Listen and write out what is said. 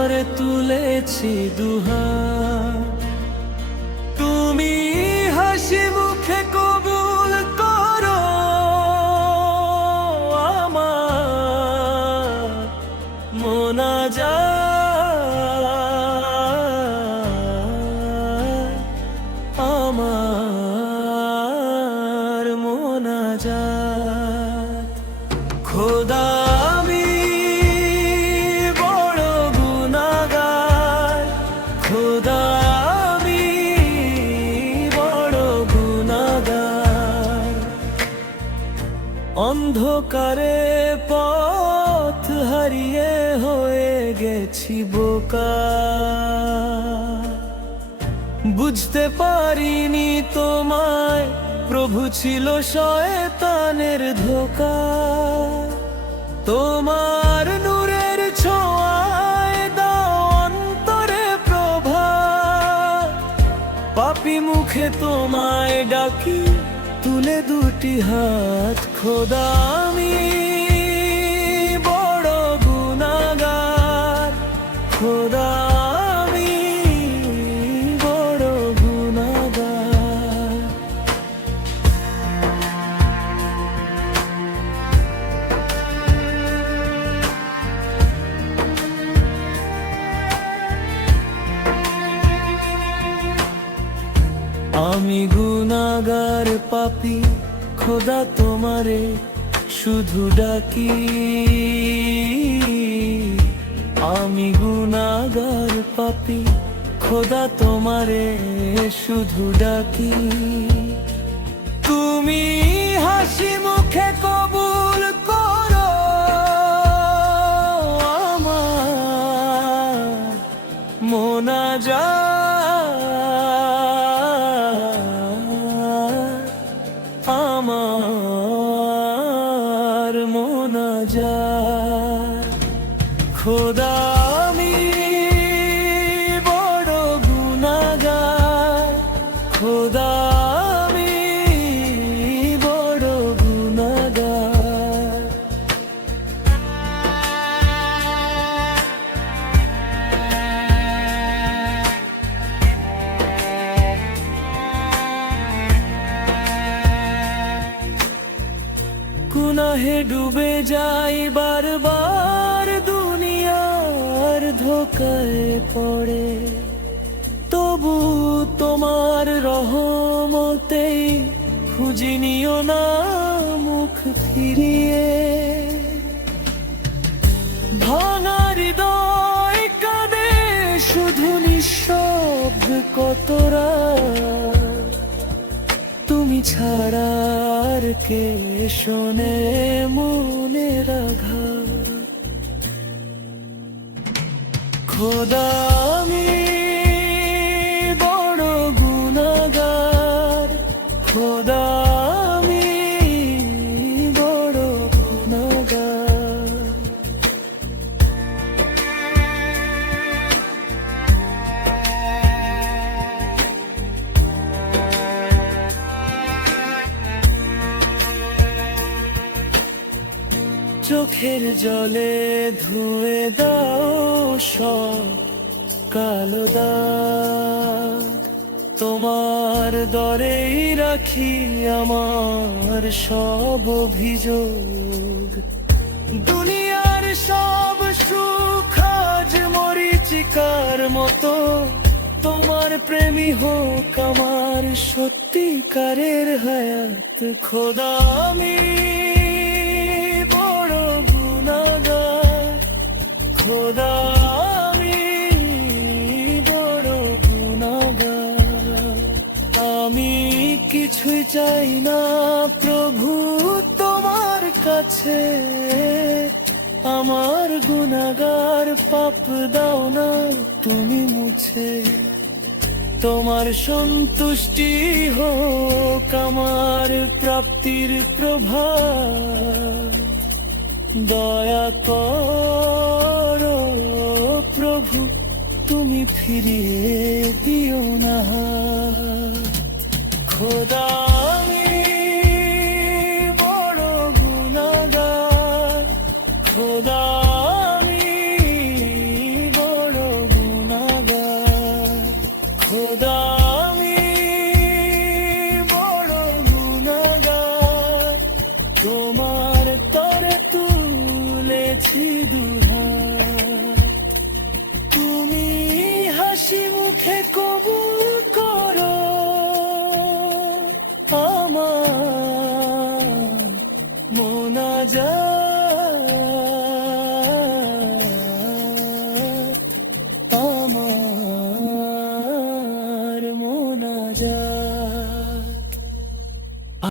করে তুলেছি দুহাত, তুমি হাসি মুখে কবুল করো আমার মোনাজাত, আমার মোনাজাত। খোদা আমি বড় গুনাহগার, খোদা আমি বড় গুনাহগার, অন্ধকারে পথ হারিয়ে হয়ে গেছি বোকা, বুঝতে পারিনি তোমায় প্রভু ছিল শয়তানের ধোঁকা। তোমার নূরের ছোঁয়ায় দাও অন্তরে প্রভা, পাপী মুখে তোমায় ডাকি তুলে দুটি হাত। খোদা আমি বড় গুনাহগার, খোদা আমি বড় গুনাহগার। আমি গুনাহগার পাপী, খোদা তোমারে শুধু ডাকি। আমি গুনাহগার পাপী, খোদা তোমারে শুধু ডাকি। তুমি হাসি মুখে কবুল করো আমার মোনাজাত, আমার মোনাজাত। খোদা আমি বড় গুনাহগার, খোদা আমি বড় গুনাহগার। গুনাহে ডুবে যাই বারবার, দুনিয়ার ধোঁকায় পড়ে, তবু তোমার রহমতেই খুঁজি নিও না মুখ ফিরিয়ে। ভাঙা হৃদয় কাঁদে শুধু নিঃশব্দ কতরা, তুমি ছাড়া আর কে শোনে মনের আঘাত। খোদা আমি বড় গুনাহগার, খোদা আমি বড় গুনাহগার। চোখের জলে ধুয়ে দাও সব কালো দাগ, তোমার দরেই রাখি আমার সব অভিযোগ। দুনিয়ার সব সুখ আজ মরীচিকার মতো, তোমার প্রেমী হোক আমার সত্যিকারের হায়াত। খোদা আমি বড় গুনাহগার, খোদা আমি বড় গুনাহগার। আমি কিছুই চাই না প্রভু তোমার কাছে, আমার গুনাহগার পাপ দাও না তুমি মুছে। তোমার সন্তুষ্টি হোক আমার প্রাপ্তির প্রভাব, দয়া করো প্রভু তুমি ফিরিয়ে দিও না। খোদা আমি বড় গুনাহগার, খোদা আমি বড় তোমার তরে তুলেছি দুহাত, তুমি হাসি মুখে কবুল করো আমার মোনাজাত।